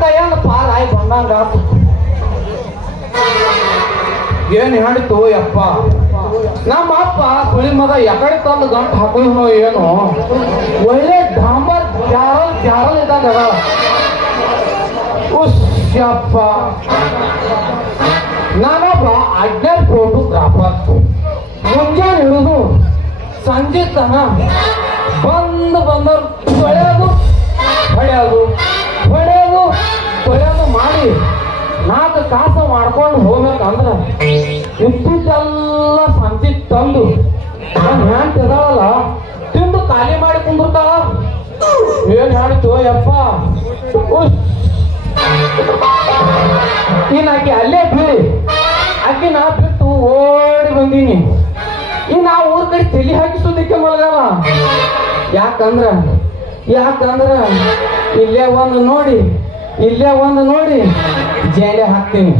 ಕೈಯಾಗ ಪಾರ ಆಯ್ ಬಂದಂಗ ಆತು. ಏನ್ ಹೇಳಿತು ಯಪ್ಪ ನಮ್ಮ ಅಪ್ಪ ಸುಳಿ ಮಗ ಎಕಡೆ ತಂದು ಗಂಟು ಹಾಕೋನೋ ಏನು ಒಳ್ಳೆ ಡಾಂಬರ್ ಜಾರಲ್ ಜಾರಲ್ ಇದ್ದಂಗ ಅದ. ಉಸ್ ಯಪ್ಪ ನಾನೊಬ್ಬ ಅಜ್ಞಾನ ಫೋಟೋಗ್ರಾಫರ್ ಮುಂಜಾನೆ ಹಿಡಿದು ಸಂಜೆ ತನ ಬಂದು ಬಂದವ್ರು ತೊಳೆಯೋದು ಹೊಡೆಯೋದು ಹೊಡೆಯೋದು ತೊಳೆಯೋದು ಮಾಡಿ ನಾಲ್ಕು ಕಾಸು ಮಾಡ್ಕೊಂಡು ಹೋಗ್ಬೇಕಂದ್ರ ಇಷ್ಟಿಷ್ಟೆಲ್ಲ ಸಂತಿ ತಂದು ನಾನು ಹ್ಯಾಂಡ್ ಇದಾವಲ್ಲ ತಿಂದು ಖಾಲಿ ಮಾಡಿ ಕುಂದಿರ್ತಾಳ. ಏನ್ ಹೇಳ್ತು ಯಪ್ಪ. ಆಕೆ ಅಲ್ಲೇ ಬೀಳಿ. ಆಕೆ ನಾ ಬಿಟ್ಟು ಓಡಿ ಬಂದೀನಿ. ಇನ್ ನಾ ಊರ್ ಕಡೆ ತಲೆ ಹಾಕಿ ಸುದ್ದಕ್ಕೆ ಮಲಗಲ್ಲ. ಯಾಕಂದ್ರ ಯಾಕಂದ್ರ ಇಲ್ಲೇ ಒಂದು ನೋಡಿ ಇಲ್ಲೇ ಒಂದು ನೋಡಿ. ಜೇಲೆ ಹಾಕ್ತೀನಿ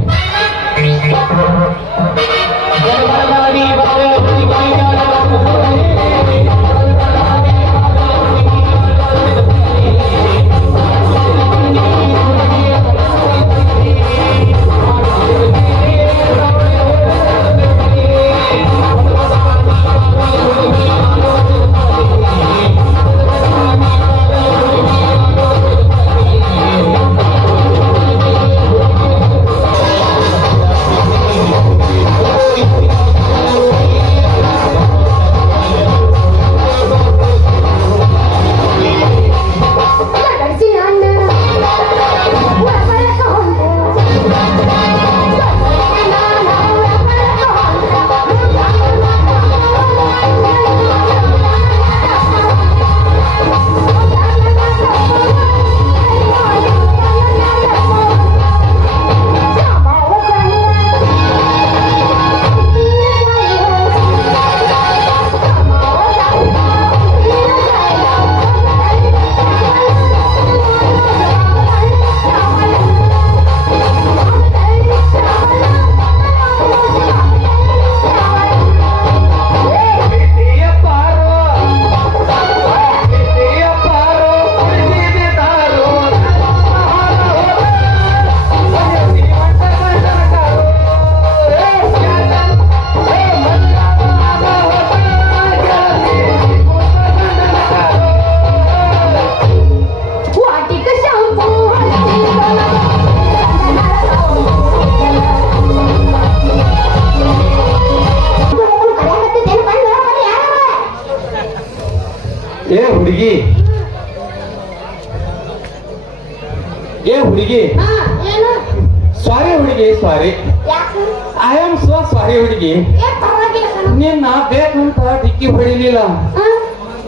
ನಿನ್ನ ಬೇಕಂತ ಡಿಕ್ಕಿ ಹೊಡಿಲಿಲ್ಲ.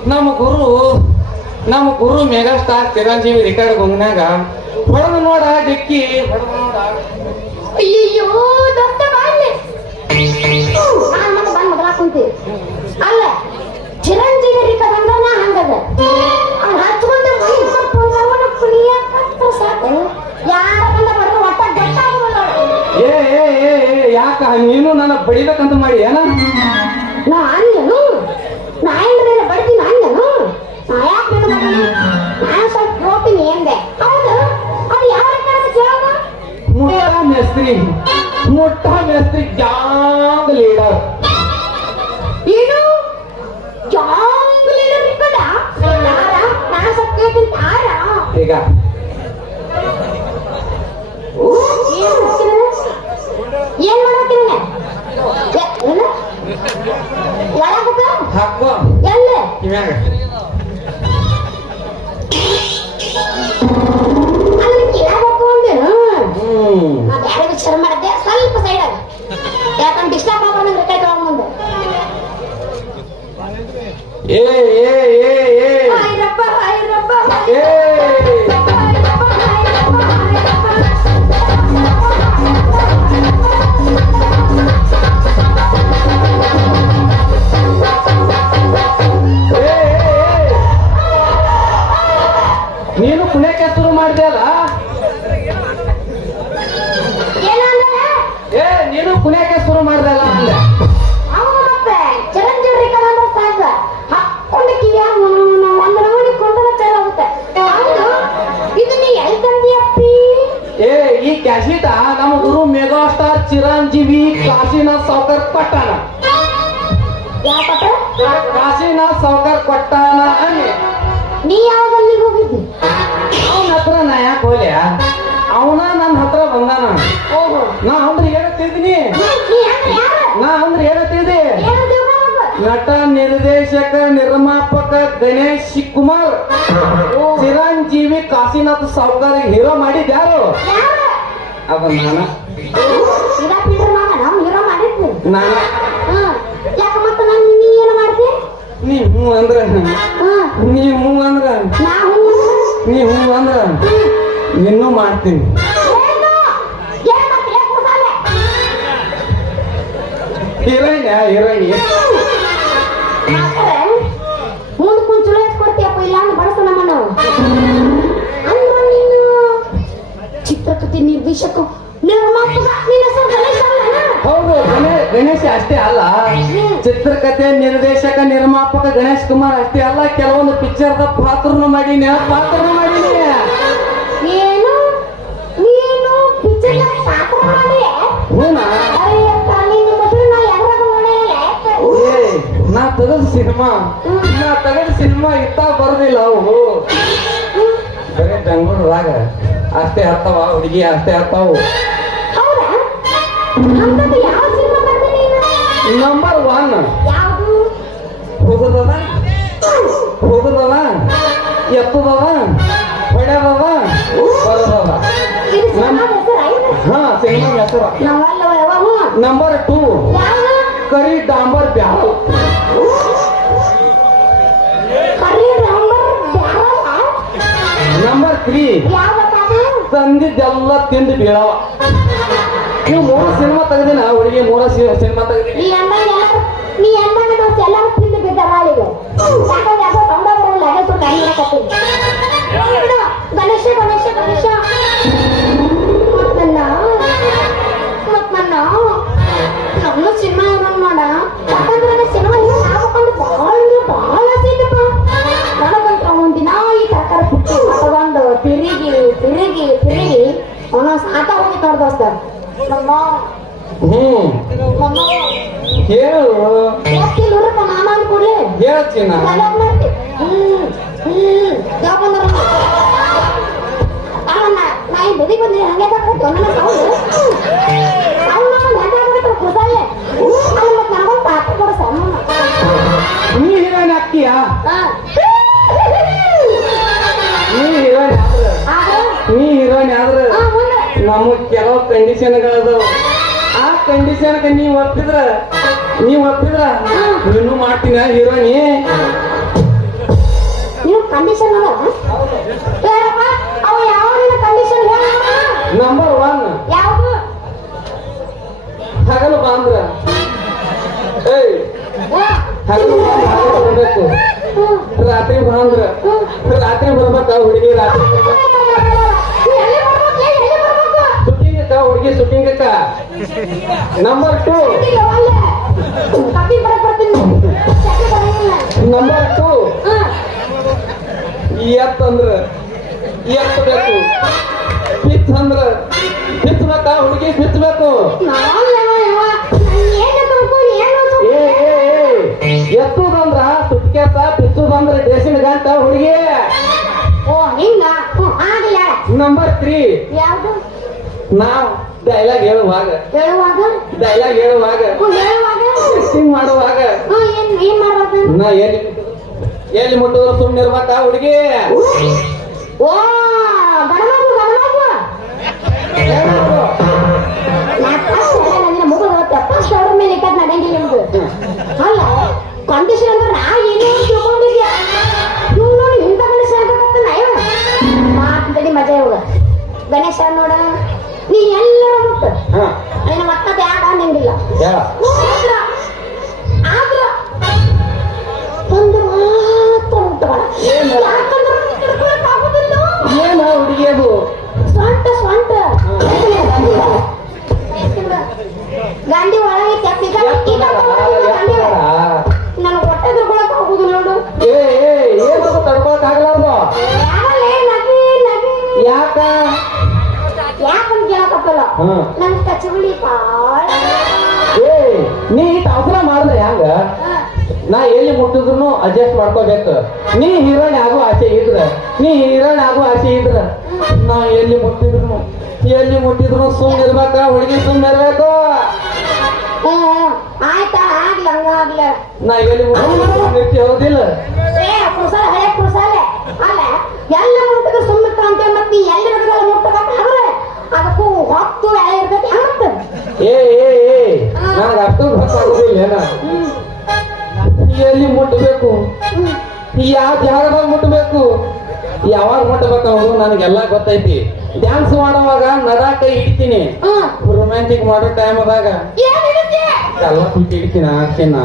ನಮ್ಮ ಗುರು ನಮ್ಮ ಗುರು ಮೆಗಾ ಸ್ಟಾರ್ ಚಿರಂಜೀವಿ ರಿಕಾರ್ಡ್ ಗುಂಗ್ನಾಗ ಹೊಡೆದು ನೋಡ ಡಿಕ್ಕಿ ಹೊಡೆದು ನೋಡ. ದೊಡ್ಡ ಬಂದ್ ಕುಂತಿ. ಅಲ್ಲ ಚಿರಂಜೀವಿ ಹಂಗದ? ಹಚ್ಕೊಂಡ ಯಾರ ಬಂದ ಒಟ್ಟ ಏ, ಯಾಕ? ನೀನು ನನ್ನ ಬಡಿಬೇಕಂತ ಮಾಡಿ ಏನ? ನಾನು ಅಂದನು ನಾ ಏನ್ರ ಬಡ್ತೀನಿ ಅಂದನು ನಾ ಯಾಕೆ ನಿನ್ನ ಮಗನ ನಾ ಸ್ವಲ್ಪ ಹೋಗ್ತೀನಿ ಎಂದೆ. ಹೌದು? ಅದು ಯಾವ ಕಡೆ ಕೇಳೋಣ ಮುಟ್ಟ ಮೇಸ್ತ್ರಿ ಮುಟ್ಟ ಮೇಸ್ತ್ರಿ ಸಾವ್ಕರ್ ಕೊಟ್ಟಾನ ಅನ್ನಿ ನೀ ಯಾವಾಗ ಅಲ್ಲಿಗೆ ಹೋಗಿದ್ದಿ? ಅವನ ಹತ್ರ ನಾ ಯಾಕೆ ಹೋಗ್ಯ ಅವನ ನನ್ನ ಹತ್ರ ಬಂದಾನ. ನಾ ಅಂದ್ರೆ ಹೇಳ್ತಿದ್ದೀನಿ ನೀ ಅಂದ್ರೆ ಹೇಳುತ್ತಿದ್ದೆ. ನಟ ನಿರ್ದೇಶಕ ನಿರ್ಮಾಪಕ ಗಣೇಶ್ ಕುಮಾರ್. ಚಿರಂಜೀವಿ ಕಾಶಿನಾಥ್ ಸಾವುಕಾರ ಹೀರೋ ಮಾಡಿದ್ ಯಾರು? ಯಾರು? ಅದ ನಾನು. ನಾನ ಹಾ ಯಾಕ ಮತ್ತ ನನ್ ನೀ ಏನು ಮಾಡ್ತಿ ನೀ ಹೂ ಅಂದ್ರ ಹಾ ನೀ ಹ್ಞೂ ಅಂದ್ರ ನಾ ಹ್ಞೂ ಅಂದ್ರ ಇನ್ನೂ ಮಾಡ್ತೀನಿ. ಹೀರೋಯಿನ್ ಹೀರೋಯಿನ್ ಚಿತ್ರಕಥೆ ನಿರ್ದೇಶಕ ನಿರ್ಮಾಪಕ ಗಣೇಶ್ ಕುಮಾರ್ ಅಷ್ಟೇ ಅಲ್ಲ ಕೆಲವೊಂದು ಪಿಕ್ಚರ್ದ ಪಾತ್ರನು ಮಾಡೀನಿ. ಪಾತ್ರನು ಮಾಡೀನಿ. ಏನು ನೀನು ಪಿಕ್ಚರ್ ಪಾತ್ರ ಮಾಡಿ. ಹೂನಾ? ನಾ ತಗದ ಸಿನಿಮಾ. ನಾ ತಗದ ಸಿನಿಮಾ ಇತ್ತ ಬರೋದಿಲ್ಲ ಅವು ಬರೇ ಬೆಂಗಳೂರಾಗ ಅಷ್ಟೇ ಹತ್ತವ ಹುಡುಗಿ ಅಷ್ಟೇ ಹತ್ತವು ನಂಬರ್ ಒನ್ ಎತ್ತದವ ಹೊಡ್ಯದವ ಬರೋದವ ಇದು ಸಿನಿಮಾ ಹೆಸರು ಐತೆ ಹಾ ಸಿನಿಮಾ ಹೆಸರು. ನಾವಲ್ಲ ಯಾವಾಗ ನಂಬರ್ ಟೂ ಯಾವ ಕರಿ ಡಾಂಬರ್ ಬ್ಯಾಳು ಕರಿ ನಂಬರ್ ಯಾವಲ್ಲ ನಂಬರ್ ತ್ರೀ ಯಾವ ತಾತ ತಂದಿದ್ದೆಲ್ಲ ತಿಂದು ಬೀಳವ. ನೀವು ಮೂರು ಸಿನಿಮಾ ತೆಗ್ದಿನ? ಹುಡುಗಿ ಮೂರ ಸಿನಿಮಾ ತೆಗ್ದಿನಿ ಗಣೇಶ ಗಣೇಶ ಗಣೇಶ ನನ್ನ ಮತ್ ನನ್ನ ನಮ್ಮ ಸಿನಿಮಾ ಏನನ್ ಮಾಡ ಯಾಕಂದ್ರೆ ನನ್ನ ಸಿನಿಮಾ ಹಾಕೊಂಡು ಬಹಳ ಬಹಳ ಆಸೈತಪ್ಪ ನನಗಂತ ಒಂದಿನ ಈ ತರಕಾರಿ ಪುಟ್ಟಿ ತಗೊಂಡು ತಿರುಗಿ ತಿರುಗಿ ತಿರುಗಿ ಅವನ ಸಾಕ ಹೋಗಿ ನೋಡ್ದೋಸ್ತ ನಮ್ಮ ಹ್ಮ್. ನಮ್ಮ ಹೇಳು ನೋಡ್ರಪ್ಪ ಮಾಮ ಅನ್ಕೊಡ್ಲಿ ಹೇಳ್ತೀನ ನಮಗ್ ಕೆಲವು ಕಂಡೀಷನ್ಗಳದಾವ ಆ ಕಂಡೀಷನ್ಗೆ ನೀವ್ ಒಪ್ಪಿದ್ರ ನೀವ್ ಒಪ್ಪಿದ್ರ? ನೀನು ಮಾಡ್ತೀನ ಹೀರೋನಿ ನೀವು ಕಂಡೀಷನ್ ಕಂಡೀಷನ್ ನಂಬರ್ ಒನ್ ಹಗಲು ಬಾಂದ್ರ. ಏಯ್ ಹಾ. ಹಗಲು ಬರ್ಬೇಕು ರಾತ್ರಿ ಬಾಂದ್ರ. ರಾತ್ರಿ ಬರ್ಬೇಕ ಹುಡುಗಿ ರಾತ್ರಿ ಹುಡುಗಿ shooting number two number two ಎತ್ ಅಂದ್ರ ಎತ್ ಬೇಕು. ಪಿತ್ ಅಂದ್ರ ಬಿತ್ತಬೇಕ ಹುಡುಗಿ? ಬಿತ್ತಬೇಕು ಎತ್ತುದಂದ್ರ ಸುಟ್ಕೆಸ ಬಿತ್ತುದಂದ್ರ ದೇಶಿನ ಗಂಟ ಹುಡುಗಿ. ಓ ಹಿಂಗ ನಂಬರ್ ತ್ರೀ ಯಾವುದು? ನಾವ್ ಡೈಲಾಗ್ ಹೇಳುವಾಗ. ಹೇಳುವಾಗ? ಡೈಲಾಗ್ ಹೇಳುವಾಗ. ಹೇಳುವಾಗ? ಟೆಸ್ಟಿಂಗ್ ಮಾಡುವಾಗ. ನಾ ಏನ್ ಏನ್ ಮಾಡ್ಬೇಕು ನಾ ಎಲ್ಲಿ ಎಲ್ಲಿ ಮುಟ್ಟಿದ್ರು ಸುಮ್ಮನೆ ಇರ್ಬೇಕಾ ಹುಡುಗಿ? ಓ ಮಗು ಹೋಗುತ್ತೆ ಫಸ್ಟ್ ಅವ್ರ ಮೇಲೆ ಇಟ್ಟದ್ ನಡೆಯಂಗಿಲ್ಲ ಅಲ್ಲ ಕಂಡೀಷನ್ ಅಂದ್ರೆ ನಾ ಏನೋ Yeah. ನೀ ಅವಸರ ಮಾಡಿದ್ರೆ ಹ್ಯಾಂಗ ನಾ ಎಲ್ಲಿ ಮುಟ್ಟಿದ್ರು ಅಡ್ಜಸ್ಟ್ ಮಾಡ್ಕೋಬೇಕು. ನೀ ಹೀರೋಯಿನ್ ಆಗೋ ಆಸೆ ಇದ್ರ ನೀ ಹೀರೋಯಿನ್ ಆಗೋ ಆಸೆ ಇದ್ರ ನಾ ಎಲ್ಲಿ ಮುಟ್ಟಿದ್ರು ಎಲ್ಲಿ ಮುಟ್ಟಿದ್ರು ಸುಮ್ಮನೆ ಇರ್ಬೇಕ ಹುಡುಗಿ ಸುಮ್ಮನೆ ಇರ್ಬೇಕು. ಆಯ್ತಾ? ಆಗ್ಲ ಹಂಗಾಗ್ಲ ನಾ ಎಲ್ಲಿ ಮುಟ್ಟಿದ್ರು ಹೌದಿಲ್ಲ? ಎಲ್ಲ ಸುಮ್ಮನೆ ಅಷ್ಟು ಗೊತ್ತಾಗುದಿಲ್ಲ ಎಲ್ಲಿ ಮುಟ್ಟಬೇಕು ಯಾವ ಜಾಗದಾಗ ಮುಟ್ಟಬೇಕು ಯಾವಾಗ ಮುಟ್ಟಬೇಕು ಅವರು? ನನಗೆಲ್ಲ ಗೊತ್ತೈತಿ. ಡ್ಯಾನ್ಸ್ ಮಾಡುವಾಗ ನರ ಕೈ ಇಡ್ತೀನಿ. ರೊಮ್ಯಾಂಟಿಕ್ ಮಾಡೋ ಟೈಮ್ ಅದಾಗ. ಎಲ್ಲ ಕುಟ್ಟಿ ಹಿಡಿತೀನಿ ಆಕೆನ